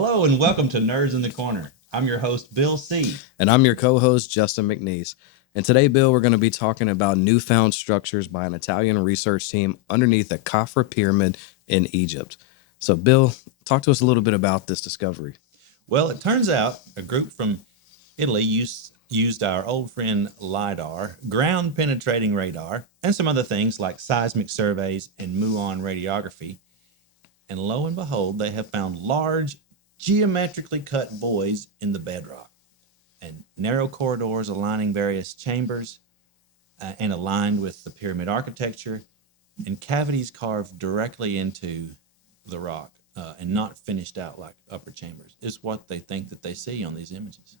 Hello and welcome to Nerds in the Corner. I'm your host, Bill C. And I'm your co-host, Justin McNeese. And today, Bill, we're going to be talking about newfound structures by an Italian research team underneath the Khafre Pyramid in Egypt. So, Bill, talk to us a little bit about this discovery. Well, it turns out a group from Italy used our old friend LIDAR, ground penetrating radar, and some other things like seismic surveys and muon radiography. And lo and behold, they have found large, geometrically cut voids in the bedrock and narrow corridors aligning various chambers and aligned with the pyramid architecture, and cavities carved directly into the rock and not finished out like upper chambers is what they think that they see on these images.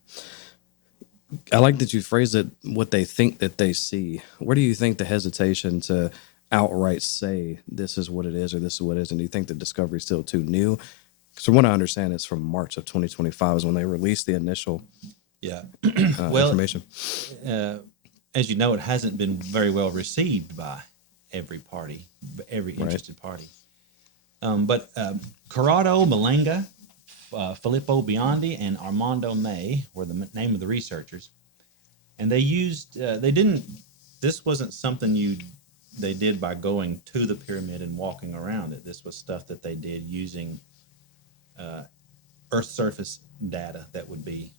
I like that you phrased it, what they think that they see. Where do you think the hesitation to outright say this is what it is or this is what it is? And do you think the discovery is still too new? Because from what I understand, it's from March of 2025 is when they released the initial information. As you know, it hasn't been very well received by every interested party. But Corrado Malenga, Filippo Biondi, and Armando May were the name of the researchers. And they used, this wasn't something they did by going to the pyramid and walking around it. This was stuff that they did using Earth surface data that would be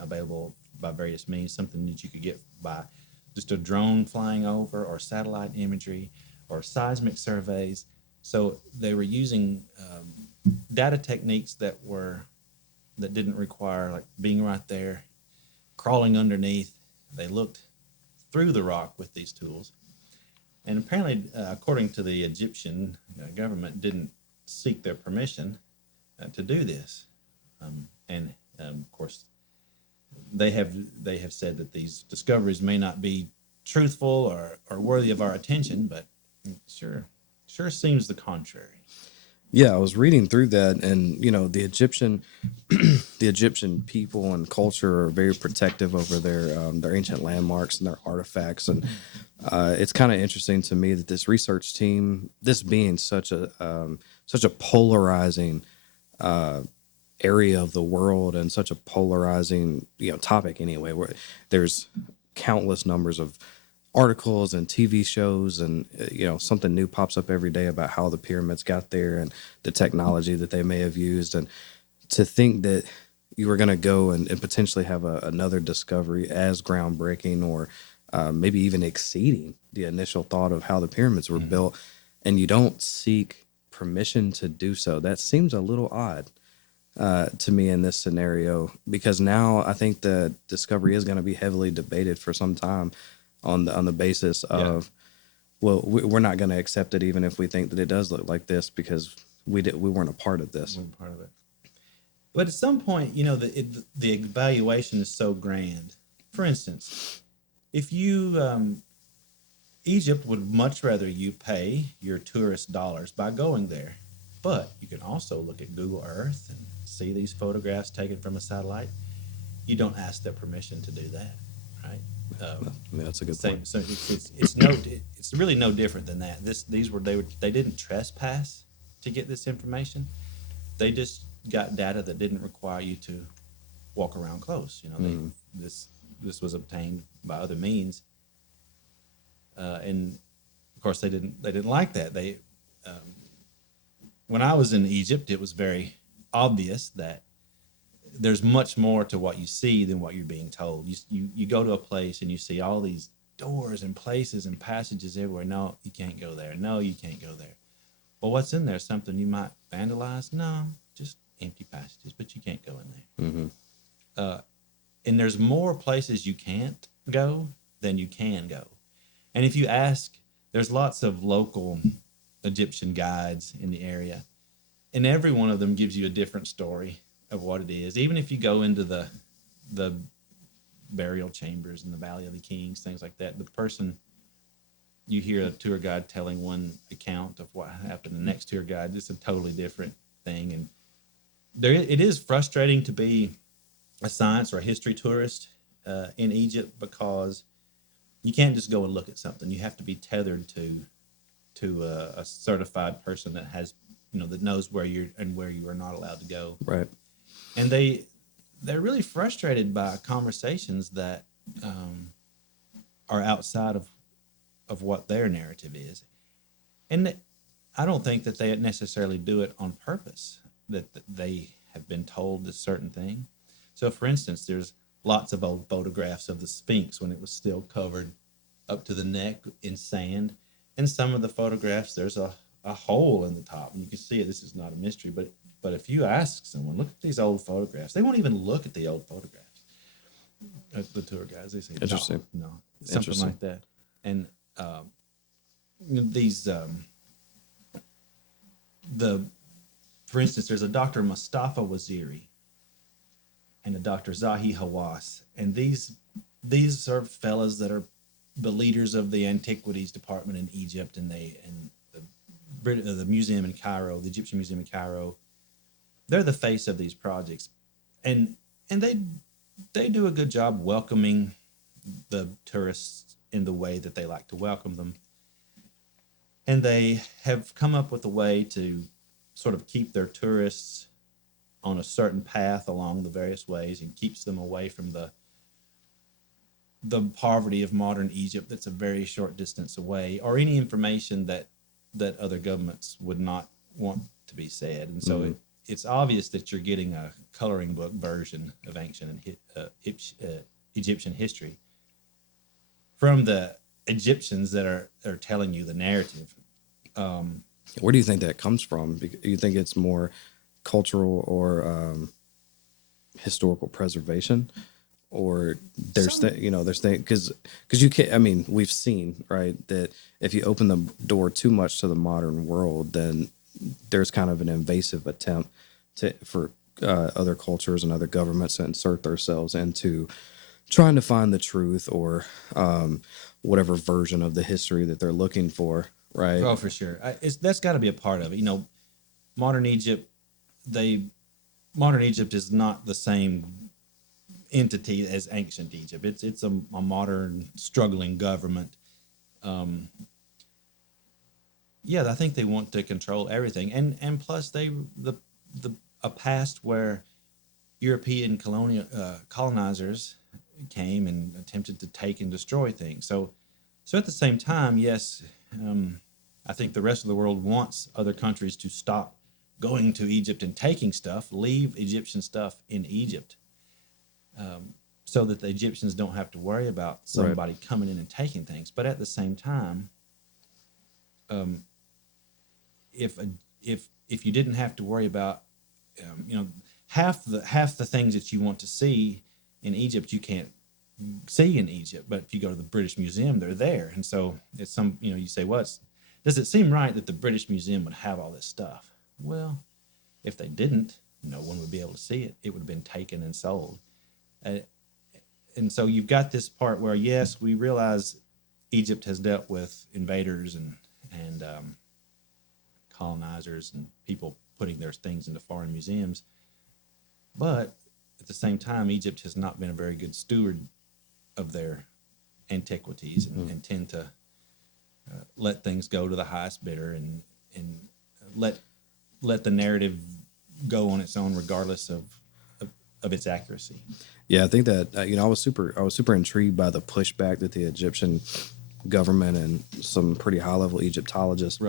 available by various means, something that you could get by just a drone flying over or satellite imagery or seismic surveys. So they were using data techniques that didn't require like being right there, crawling underneath. They looked through the rock with these tools. And apparently, according to the Egyptian government, didn't seek their permission to do this. Of course, they have said that these discoveries may not be truthful or worthy of our attention, but sure seems the contrary. Yeah, I was reading through that, and the Egyptian people and culture are very protective over their ancient landmarks and their artifacts, and it's kind of interesting to me that this research team, this being such a polarizing area of the world and such a polarizing topic anyway, where there's countless numbers of articles and TV shows, and something new pops up every day about how the pyramids got there and the technology that they may have used. And to think that you were going to go and potentially have another discovery as groundbreaking or maybe even exceeding the initial thought of how the pyramids were built, and you don't seek permission to do so, that seems a little odd to me in this scenario, because now I think the discovery is going to be heavily debated for some time on the basis of, well, we're not going to accept it even if we think that it does look like this, because we weren't a part of this. We weren't part of it. But at some point, the evaluation is so grand. For instance, if you Egypt would much rather you pay your tourist dollars by going there, but you can also look at Google Earth and see these photographs taken from a satellite. You don't ask their permission to do that, right? That's a good point. So it's really no different than that. They didn't trespass to get this information. They just got data that didn't require you to walk around close. This was obtained by other means, and of course they didn't like that. When I was in Egypt, it was very obvious that there's much more to what you see than what you're being told. You go to a place and you see all these doors and places and passages everywhere. No, you can't go there. No, you can't go there. Well, what's in there? Something you might vandalize? No, just empty passages, but you can't go in there. And there's more places you can't go than you can go. And if you ask, there's lots of local Egyptian guides in the area, and every one of them gives you a different story of what it is. Even if you go into the burial chambers in the Valley of the Kings, things like that, you hear a tour guide telling one account of what happened, the next tour guide, it's a totally different thing. And it is frustrating to be a science or a history tourist in Egypt, because you can't just go and look at something. You have to be tethered to a certified person that has, that knows where you are not allowed to go. Right. and they're really frustrated by conversations that are outside of what their narrative is, and I don't think that they necessarily do it on purpose. That they have been told this certain thing. So, for instance, there's lots of old photographs of the Sphinx when it was still covered up to the neck in sand. In some of the photographs, there's a hole in the top, and you can see it. This is not a mystery, but if you ask someone, look at these old photographs, they won't even look at the old photographs. The tour guides, they say, Interesting. no, something like that. And these for instance, there's a Dr. Mustafa Waziri and a Dr. Zahi Hawass, and these are fellas that are the leaders of the antiquities department in Egypt, and the museum in Cairo, the Egyptian Museum in Cairo. They're the face of these projects, and they do a good job welcoming the tourists in the way that they like to welcome them, and they have come up with a way to sort of keep their tourists on a certain path along the various ways, and keeps them away from the poverty of modern Egypt that's a very short distance away, or any information that other governments would not want to be said. And so it's obvious that you're getting a coloring book version of ancient Egyptian history from the Egyptians that are telling you the narrative. Where do you think that comes from? You think it's more cultural or historical preservation, or there's because you can't. I mean, we've seen, right, that if you open the door too much to the modern world, then there's kind of an invasive attempt for other cultures and other governments to insert themselves into trying to find the truth or whatever version of the history that they're looking for. Right. Oh, for sure. That's got to be a part of it. Modern Egypt is not the same entity as ancient Egypt. It's a modern struggling government. I think they want to control everything, and plus a past where European colonizers came and attempted to take and destroy things. So at the same time, yes. I think the rest of the world wants other countries to stop going to Egypt and taking stuff, leave Egyptian stuff in Egypt, so that the Egyptians don't have to worry about somebody coming in and taking things. But at the same time, if you didn't have to worry about, half the things that you want to see in Egypt, you can't see in Egypt, but if you go to the British Museum, they're there. And so it's you say, does it seem right that the British Museum would have all this stuff? Well, if they didn't, no one would be able to see it. It would have been taken and sold. And so you've got this part where, yes, we realize Egypt has dealt with invaders and colonizers and people putting their things into foreign museums. But at the same time, Egypt has not been a very good steward of their antiquities and tend to let things go to the highest bidder and let the narrative go on its own regardless of its accuracy. Yeah, I think that I was super intrigued by the pushback that the Egyptian government and some pretty high level Egyptologists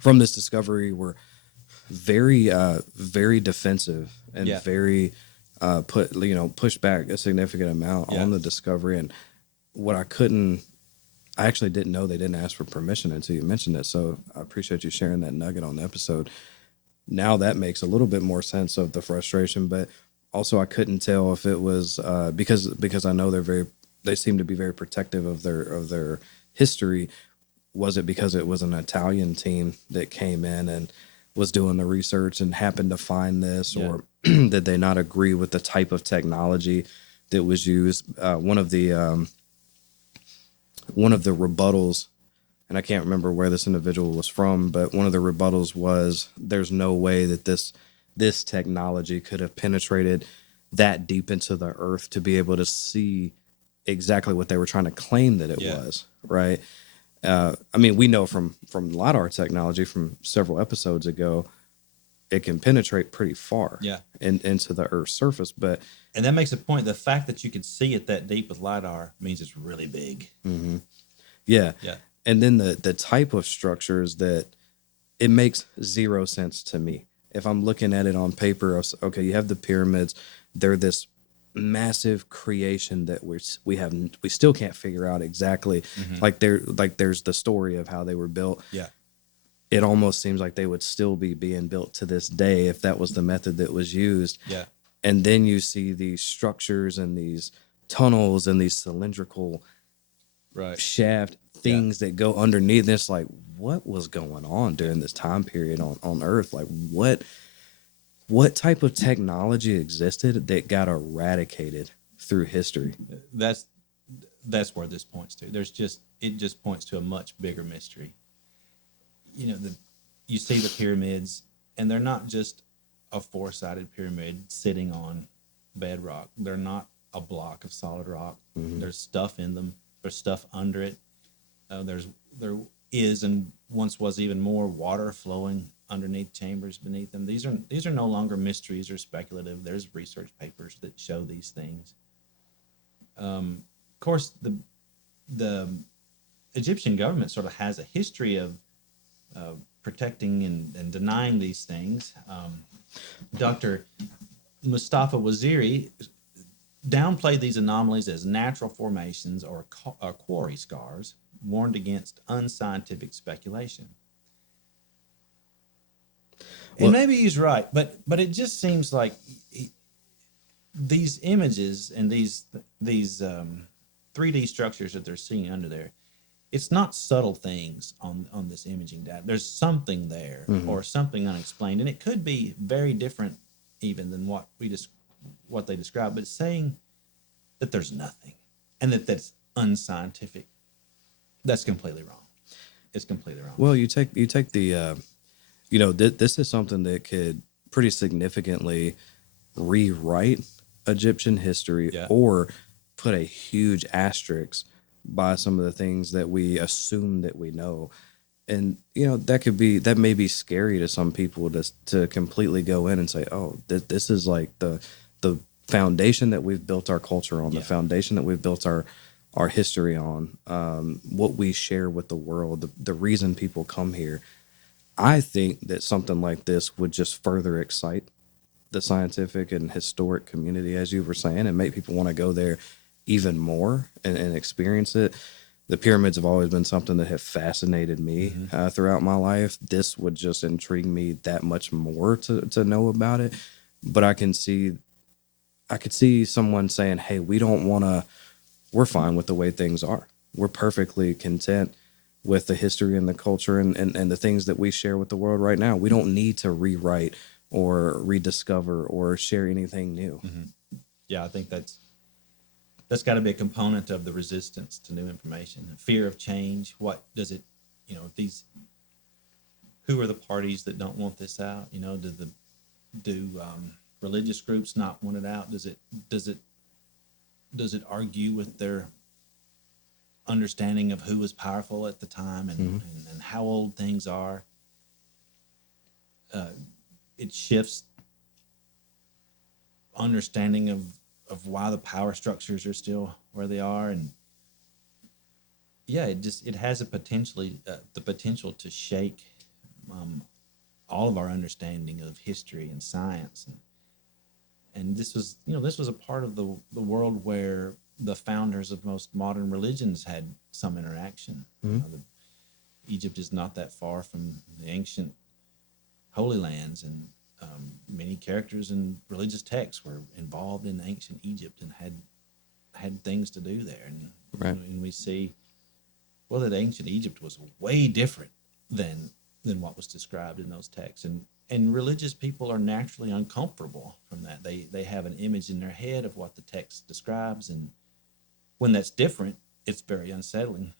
from this discovery were very very defensive and very pushed back a significant amount on the discovery. And what I actually didn't know they didn't ask for permission until you mentioned it. So I appreciate you sharing that nugget on the episode. Now that makes a little bit more sense of the frustration, but also I couldn't tell if it was because I know they seem to be very protective of their history. Was it because it was an Italian team that came in and was doing the research and happened to find this, or did they not agree with the type of technology that was used? One of the rebuttals, and I can't remember where this individual was from, but one of the rebuttals was there's no way that this technology could have penetrated that deep into the earth to be able to see exactly what they were trying to claim that it was, right? I mean, we know from LiDAR technology from several episodes ago, it can penetrate pretty far Yeah. into the Earth's surface. But And that makes a point. The fact that you can see it that deep with LiDAR means it's really big. yeah, Yeah. and then the type of structures that it makes zero sense to me. If I'm looking at it on paper, okay, you have the pyramids. They're this massive creation that we still can't figure out exactly. There's the story of how they were built. Yeah. It almost seems like they would still be being built to this day if that was the method that was used. Yeah. And then you see these structures and these tunnels and these cylindrical Right. shaft things that go underneath. And it's like, what was going on during this time period on Earth? Like, what type of technology existed that got eradicated through history? That's where this points to. It just points to a much bigger mystery. You see the pyramids, and they're not just a four-sided pyramid sitting on bedrock. They're not a block of solid rock. There's stuff in them. There's stuff under it. There is and once was even more water flowing underneath chambers beneath them. These are no longer mysteries or speculative. There's research papers that show these things. Of course, the Egyptian government sort of has a history of protecting and denying these things. Dr. Mustafa Waziri downplayed these anomalies as natural formations or quarry scars, warned against unscientific speculation. And maybe he's right, but it just seems like these images and these 3D structures that they're seeing under there, it's not subtle things on this imaging data. There's something there or something unexplained, and it could be very different even than what they describe. But it's saying that there's nothing and that's unscientific. That's completely wrong. It's completely wrong. Well, you take the this is something that could pretty significantly rewrite Egyptian history or put a huge asterisk by some of the things that we assume that we know. And that may be scary to some people to completely go in and say, oh, this is like the foundation that we've built our culture on, the foundation that we've built our history on, what we share with the world, the reason people come here. I think that something like this would just further excite the scientific and historic community, as you were saying, and make people want to go there even more and experience it. The pyramids have always been something that have fascinated me throughout my life. This would just intrigue me that much more to know about it. But I could see someone saying, hey, we're fine with the way things are. We're perfectly content with the history and the culture and the things that we share with the world right now. We don't need to rewrite or rediscover or share anything new. Yeah, I think that's got to be a component of the resistance to new information, fear of change. What does it, who are the parties that don't want this out? Do religious groups not want it out? Does it argue with their understanding of who was powerful at the time and how old things are? It shifts understanding of why the power structures are still where they are, and it has the potential to shake all of our understanding of history and science, and this was a part of the world where the founders of most modern religions had some interaction. Egypt is not that far from the ancient Holy Lands, and many characters in religious texts were involved in ancient Egypt and had things to do there. And we see, that ancient Egypt was way different than what was described in those texts. And religious people are naturally uncomfortable from that. They have an image in their head of what the text describes, and when that's different, it's very unsettling.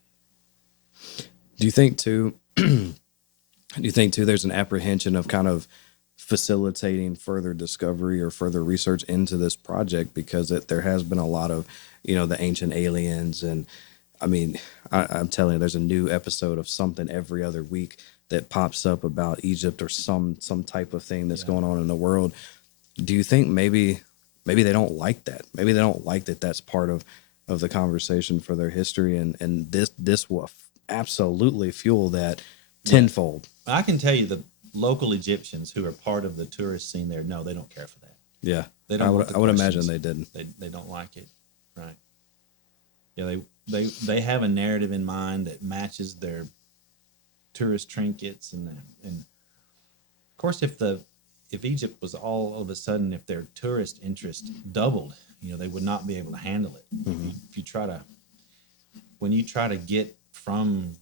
Do you think too there's an apprehension of kind of facilitating further discovery or further research into this project, because there has been a lot of, the ancient aliens, and I mean, I'm telling you, there's a new episode of something every other week that pops up about Egypt or some type of thing that's going on in the world. Do you think maybe they don't like that? Maybe they don't like that that's part of the conversation for their history, and this will absolutely fuel that tenfold. I can tell you the local Egyptians who are part of the tourist scene there, no, they don't care for that. Yeah, They don't. I would imagine they didn't. They don't like it, right? Yeah, they have a narrative in mind that matches their tourist trinkets, and of course, if Egypt was all of a sudden, if their tourist interest doubled, they would not be able to handle it. If you try to, when you try to get from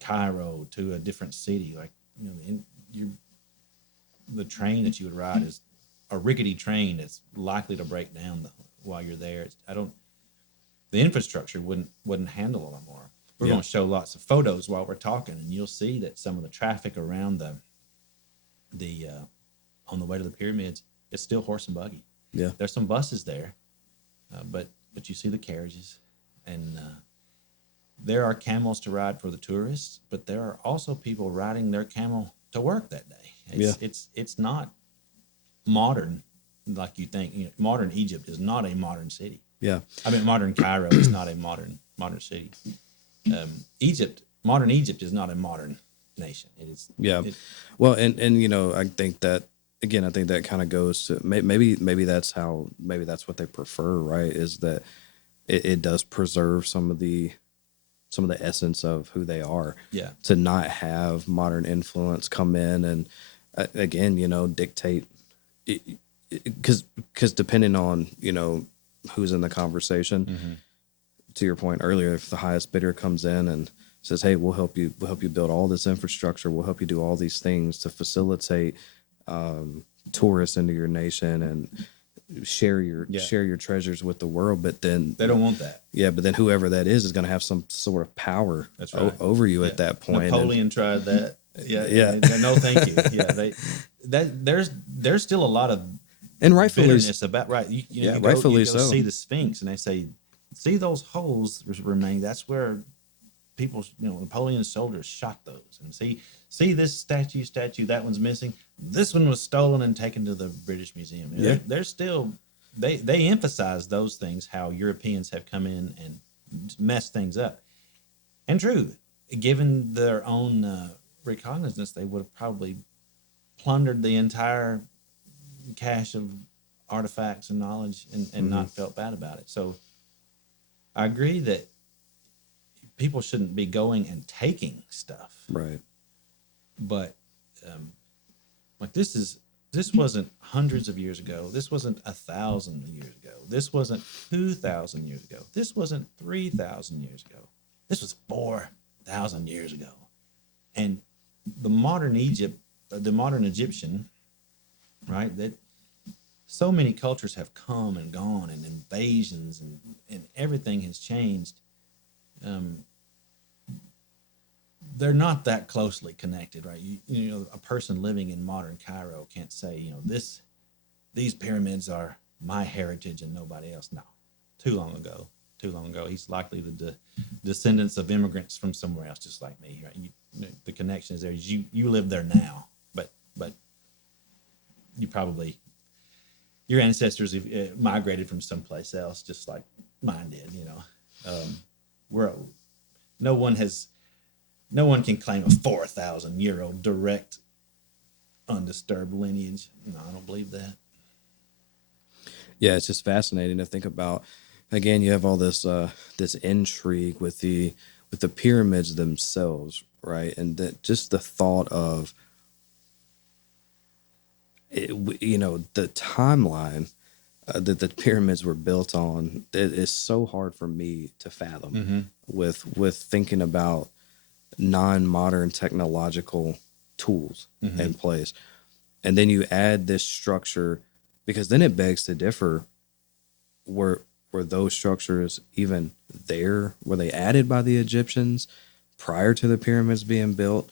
Cairo to a different city, like the train that you would ride is a rickety train that's likely to break down while you're there. The infrastructure wouldn't handle it anymore. We're going to show lots of photos while we're talking, and you'll see that some of the traffic around the on the way to the pyramids is still horse and buggy. Yeah, there's some buses there, but you see the carriages, and there are camels to ride for the tourists, but there are also people riding their camel to work that day. It's not modern like you think. Modern Egypt is not a modern city. Yeah, I mean, modern Cairo is not a modern city. Modern Egypt is not a modern nation. It is. Yeah. Well, and I think that again, I think that kind of goes to maybe that's what they prefer, right? Is that it does preserve some of the essence of who they are. Yeah. To not have modern influence come in and again, dictate, because depending on who's in the conversation. To your point earlier, if the highest bidder comes in and says, "Hey, we'll help you build all this infrastructure. We'll help you do all these things to facilitate tourists into your nation and share your treasures with the world," but then they don't want that. Yeah, but then whoever that is going to have some sort of power over you at that point. Napoleon tried that. Yeah. No, thank you. Yeah, there's still a lot of bitterness about rightfully so. See the Sphinx and they say, see those holes remaining. That's where people, Napoleon's soldiers shot those. And see this statue. That one's missing. This one was stolen and taken to the British Museum. Yeah. They're still they emphasize those things. How Europeans have come in and messed things up. And true, given their own recognizance, they would have probably plundered the entire cache of artifacts and knowledge and not felt bad about it. So I agree that people shouldn't be going and taking stuff. Right. But like this wasn't hundreds of years ago. This wasn't 1,000 years ago. This wasn't 2,000 years ago. This wasn't 3,000 years ago. This was 4,000 years ago. And the modern Egyptian, right, that so many cultures have come and gone and invasions and everything has changed. They're not that closely connected, right? A person living in modern Cairo can't say, these pyramids are my heritage and nobody else. No, too long ago. He's likely the descendants of immigrants from somewhere else, just like me, right? The connection is there. You live there now, but you probably, your ancestors have migrated from someplace else, just like mine did. No one can claim a 4,000-year-old direct, undisturbed lineage. No, I don't believe that. Yeah, it's just fascinating to think about. Again, you have all this intrigue with the pyramids themselves, right? And that just the thought of it, the timeline that the pyramids were built on, it is so hard for me to fathom with thinking about non-modern technological tools in place. And then you add this structure, because then it begs to differ, were those structures even there? Were they added by the Egyptians prior to the pyramids being built?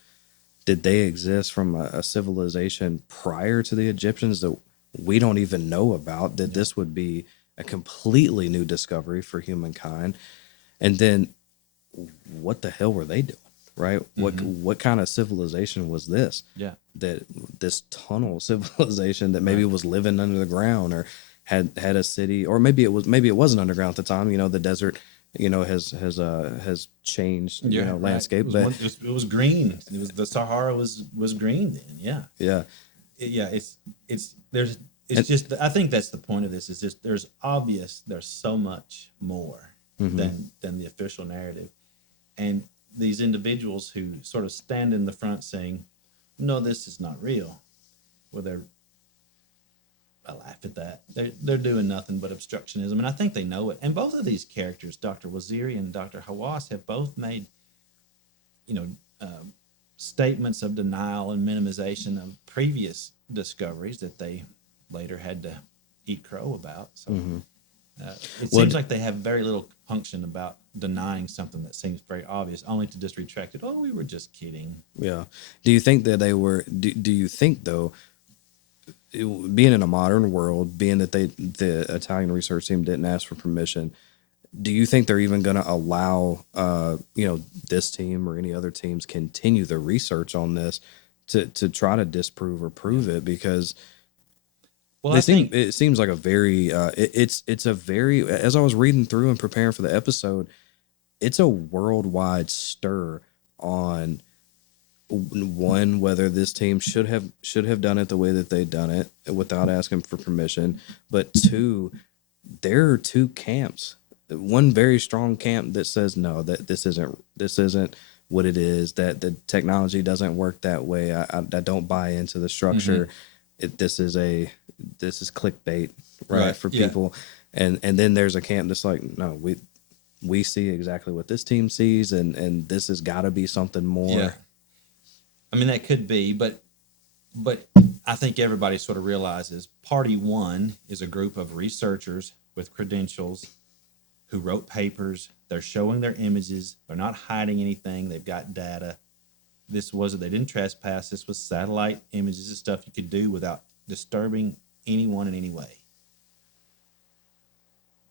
Did they exist from a civilization prior to the Egyptians that we don't even know about? That this would be a completely new discovery for humankind? And then what the hell were they doing? right? What kind of civilization was this? Yeah. That this tunnel civilization that maybe was living under the ground, or had a city, or maybe it wasn't underground at the time. The desert, has changed, landscape, but it was green. It was the Sahara was green then. Yeah. yeah, It's just, I think that's the point of this, is just there's so much more than the official narrative. And these individuals who sort of stand in the front saying, no, this is not real. Well, I laugh at that. They're doing nothing but obstructionism. And I think they know it. And both of these characters, Dr. Waziri and Dr. Hawass, have both made, statements of denial and minimization of previous discoveries that they later had to eat crow about. So it seems like they have very little compunction about denying something that seems very obvious, only to just retract it. Oh, we were just kidding. Yeah. Do you think that they were? Do you think, though, being in a modern world, being that the Italian research team didn't ask for permission, do you think they're even going to allow this team or any other teams continue the research on this to try to disprove or prove it? Because it seems like a very it's a very, as I was reading through and preparing for the episode, it's a worldwide stir on one, whether this team should have done it the way that they've done it without asking for permission, but two, there are two camps. One very strong camp that says no, that this isn't what it is, that the technology doesn't work that way. I don't buy into the structure. This is clickbait, right, for people. And then there's a camp that's like, no, we see exactly what this team sees, and this has got to be something more. Yeah. I mean, that could be, but I think everybody sort of realizes Party One is a group of researchers with credentials who wrote papers. They're showing their images. They're not hiding anything. They've got data. They didn't trespass. This was satellite images and stuff you could do without disturbing anyone in any way.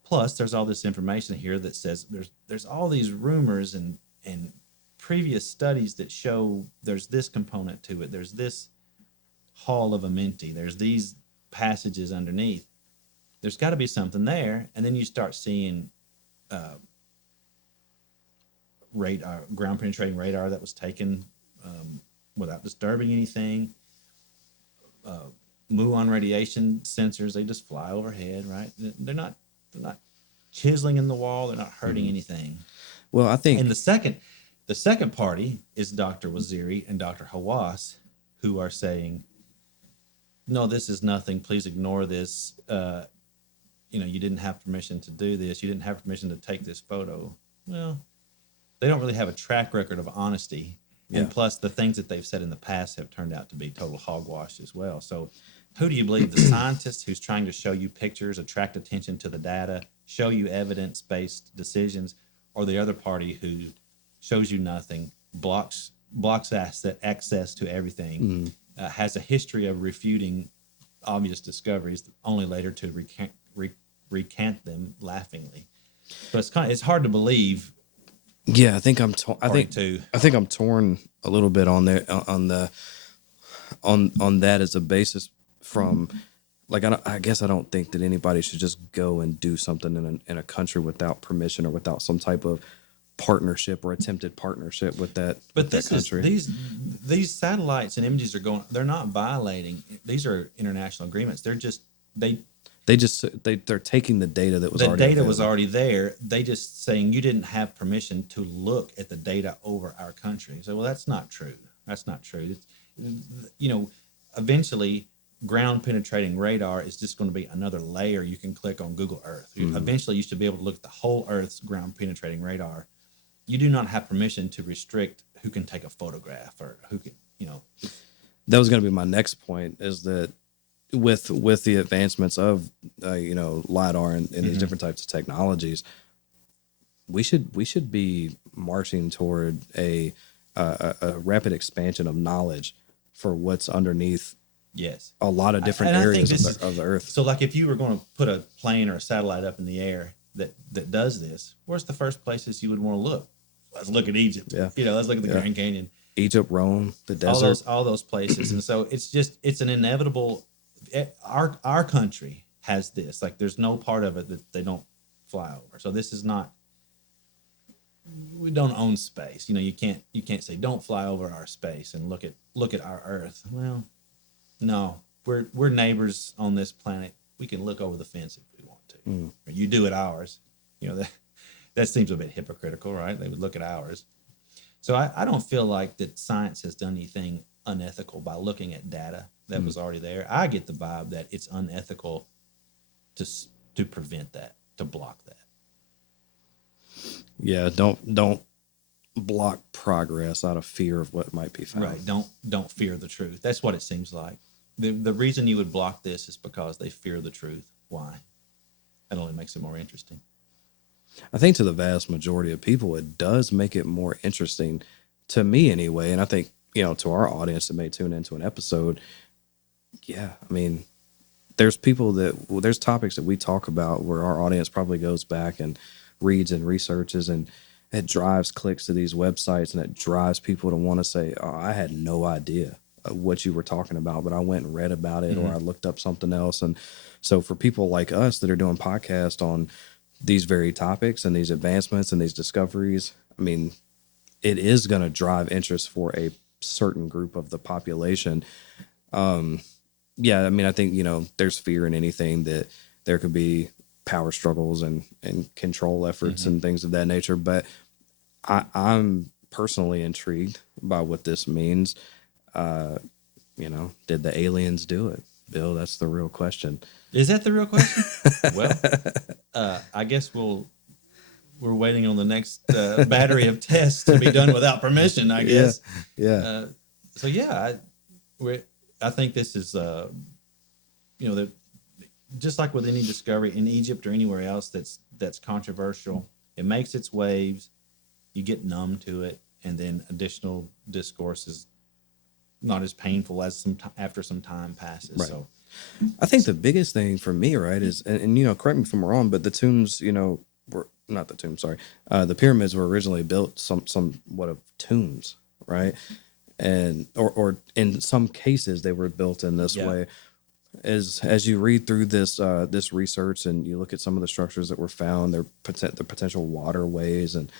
Plus, there's all this information here that says there's all these rumors and previous studies that show there's this component to it. There's this Hall of Amenti. There's these passages underneath. There's got to be something there. And then you start seeing radar, ground penetrating radar that was taken without disturbing anything. Muon radiation sensors, they just fly overhead, right? They're not chiseling in the wall. They're not hurting anything. Well, I think, and the second party is Dr. Waziri and Dr. Hawass, who are saying, no, this is nothing. Please ignore this. You didn't have permission to do this. You didn't have permission to take this photo. Well, they don't really have a track record of honesty. Yeah. And plus, the things that they've said in the past have turned out to be total hogwash as well. So who do you believe? The scientist who's trying to show you pictures, attract attention to the data, show you evidence-based decisions, or the other party who shows you nothing, blocks access to everything, has a history of refuting obvious discoveries, only later to recant them laughingly. So it's hard to believe. Yeah, I think I'm torn a little bit on there on that as a basis from, like, I guess I don't think that anybody should just go and do something in a country without permission or without some type of partnership or attempted partnership with that. But that country. These satellites and images they're not violating. These are international agreements. They're taking the data that was the already data available. Was already there. They just saying you didn't have permission to look at the data over our country. So, well, that's not true. That's not true. Eventually, ground penetrating radar is just going to be another layer you can click on Google Earth. Eventually, you should be able to look at the whole Earth's ground penetrating radar. You do not have permission to restrict who can take a photograph or who can, That was going to be my next point, is that with the advancements of LiDAR and these different types of technologies, we should be marching toward a rapid expansion of knowledge for what's underneath. Yes, a lot of different areas of the Earth. So, like, if you were going to put a plane or a satellite up in the air that does this, where's the first places you would want to look? let's look at Egypt. Yeah. Let's look at the Grand Canyon. Egypt, Rome, the desert. All those places. And so it's an inevitable. Our country has this. Like, there's no part of it that they don't fly over. So this is not. We don't own space. You can't say don't fly over our space and look at our Earth. Well, no, we're neighbors on this planet. We can look over the fence if we want to. Or you do at ours. That seems a bit hypocritical, right? They would look at ours. So I don't feel like that science has done anything unethical by looking at data that was already there. I get the vibe that it's unethical to prevent that, to block that. Yeah, don't block progress out of fear of what might be found. Right. Don't fear the truth. That's what it seems like. The reason you would block this is because they fear the truth. Why? That only makes it more interesting. I think to the vast majority of people, it does make it more interesting, to me anyway. And I think, to our audience that may tune into an episode, yeah, I mean, there's topics that we talk about where our audience probably goes back and reads and researches, and it drives clicks to these websites, and it drives people to want to say, oh, I had no idea what you were talking about, but I went and read about it, or I looked up something else. And so for people like us that are doing podcasts on these very topics and these advancements and these discoveries, I mean, it is going to drive interest for a certain group of the population. Yeah, I mean, I think, there's fear in anything, that there could be power struggles and control efforts and things of that nature. But I'm personally intrigued by what this means. Did the aliens do it? Bill, that's the real question. Is that the real question? Well, I guess we're waiting on the next battery of tests to be done without permission, I guess. Yeah. I think this is, just like with any discovery in Egypt or anywhere else that's controversial, it makes its waves, you get numb to it, and then additional discourse is not as painful as after some time passes. Right. So I think the biggest thing for me, right, is, and correct me if I'm wrong, but the tombs, were not the tombs, sorry. The pyramids were originally built somewhat of tombs, right? And, or in some cases they were built in this way. As you read through this research and you look at some of the structures that were found, the potential waterways and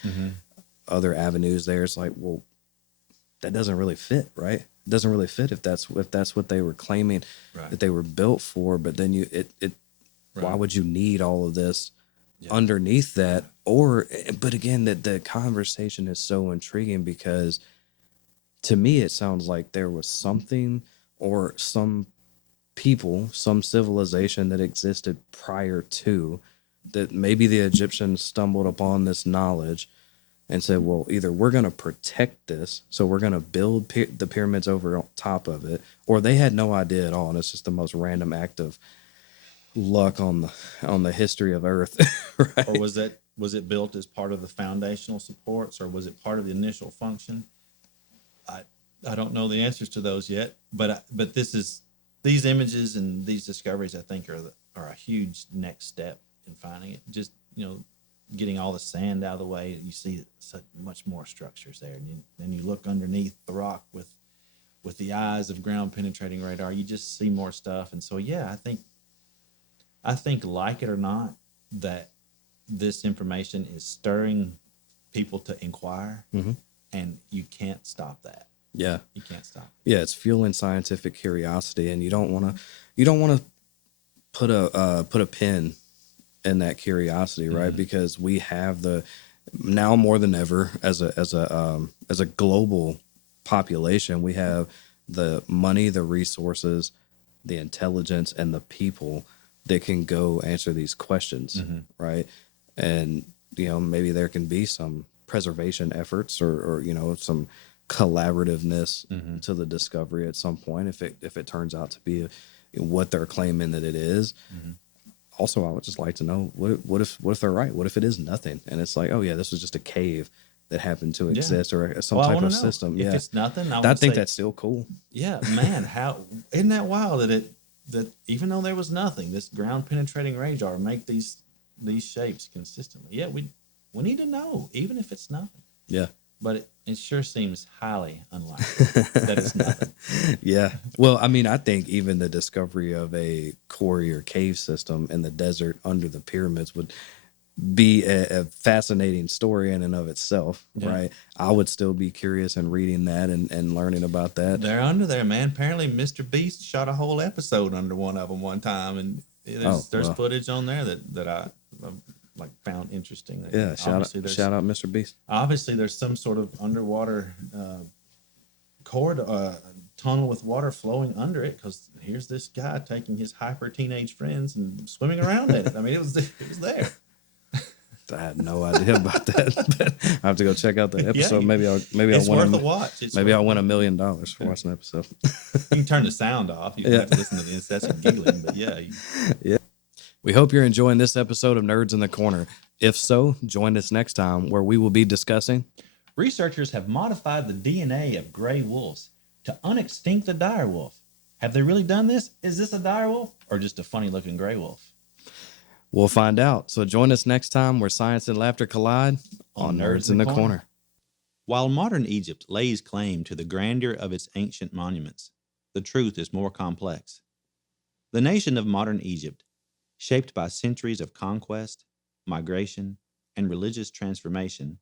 other avenues there, it's like, well, that doesn't really fit, right? It doesn't really fit if that's what they were claiming that they were built for. But then why would you need all of this underneath that? But again, that the conversation is so intriguing, because to me it sounds like there was something or some people, some civilization that existed prior to, that maybe the Egyptians stumbled upon this knowledge and said, well, either we're going to protect this, so we're going to build the pyramids over on top of it, or they had no idea at all, and it's just the most random act of luck on the history of Earth. Right? Or was it built as part of the foundational supports, or was it part of the initial function? I don't know the answers to those yet, but these images and these discoveries, I think, are a huge next step in finding it. Just getting all the sand out of the way, you see such much more structures there, and then you look underneath the rock with the eyes of ground penetrating radar, you just see more stuff. And so I think like it or not, that this information is stirring people to inquire, and you can't stop that. Yeah, you can't stop it. Yeah, it's fueling scientific curiosity, and you don't want to put a pin in that curiosity, right? Because we have now more than ever as a global population, we have the money, the resources, the intelligence, and the people that can go answer these questions, right? And maybe there can be some preservation efforts or some collaborativeness to the discovery at some point, if it turns out to be what they're claiming that it is. Also, I would just like to know, what if they're right? What if it is nothing, and it's like, oh yeah, this was just a cave that happened to exist, or some type of system. If it's nothing, I think that's still cool. Yeah, man, how isn't that wild that even though there was nothing, this ground penetrating radar make these shapes consistently? Yeah, we need to know, even if it's nothing. Yeah. But it sure seems highly unlikely that it's nothing. Yeah. Well, I mean, I think even the discovery of a quarry or cave system in the desert under the pyramids would be a fascinating story in and of itself, Yeah. right? I would still be curious in reading that and learning about that. They're under there, man. Apparently, Mr. Beast shot a whole episode under one of them one time, and there's footage on there that I like found interesting. Yeah, shout out Mr. Beast. Obviously, there's some sort of underwater tunnel with water flowing under it, because here's this guy taking his hyper teenage friends and swimming around in it. I mean, it was there. I had no idea about that. But I have to go check out the episode. Yeah, maybe I'll it's worth a watch. I'll win $1 million for watching the episode. You can turn the sound off. You can have to listen to the incessant giggling. But yeah. We hope you're enjoying this episode of Nerds in the Corner. If so, join us next time where we will be discussing. Researchers have modified the DNA of gray wolves to unextinct the dire wolf. Have they really done this? Is this a dire wolf or just a funny-looking gray wolf? We'll find out. So join us next time where science and laughter collide on Nerds in the Corner. While modern Egypt lays claim to the grandeur of its ancient monuments, the truth is more complex. The nation of modern Egypt, shaped by centuries of conquest, migration, and religious transformation,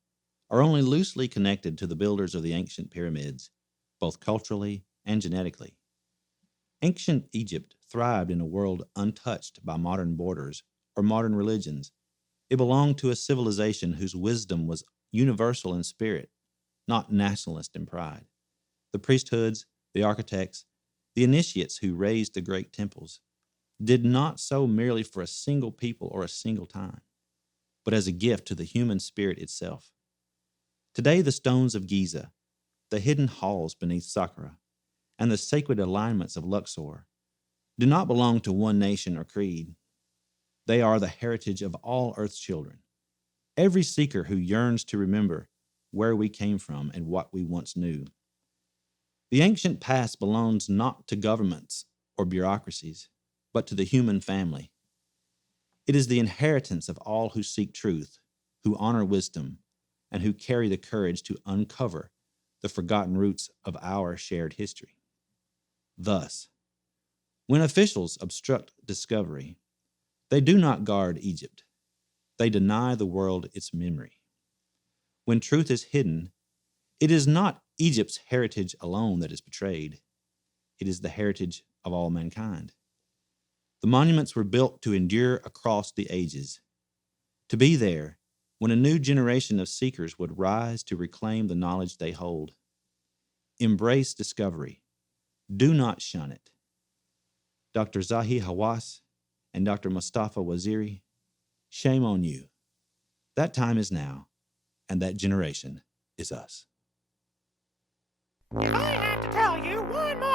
are only loosely connected to the builders of the ancient pyramids, both culturally and genetically. Ancient Egypt thrived in a world untouched by modern borders or modern religions. It belonged to a civilization whose wisdom was universal in spirit, not nationalist in pride. The priesthoods, the architects, the initiates who raised the great temples did not so merely for a single people or a single time, but as a gift to the human spirit itself. Today, the stones of Giza, the hidden halls beneath Saqqara, and the sacred alignments of Luxor do not belong to one nation or creed. They are the heritage of all Earth's children. Every seeker who yearns to remember where we came from and what we once knew. The ancient past belongs not to governments or bureaucracies, but to the human family. It is the inheritance of all who seek truth, who honor wisdom, and who carry the courage to uncover the forgotten roots of our shared history. Thus, when officials obstruct discovery, they do not guard Egypt. They deny the world its memory. When truth is hidden, it is not Egypt's heritage alone that is betrayed. It is the heritage of all mankind. The monuments were built to endure across the ages, to be there when a new generation of seekers would rise to reclaim the knowledge they hold. Embrace discovery. Do not shun it. Dr. Zahi Hawass and Dr. Mustafa Waziri, shame on you. That time is now, and that generation is us. I have to tell you one more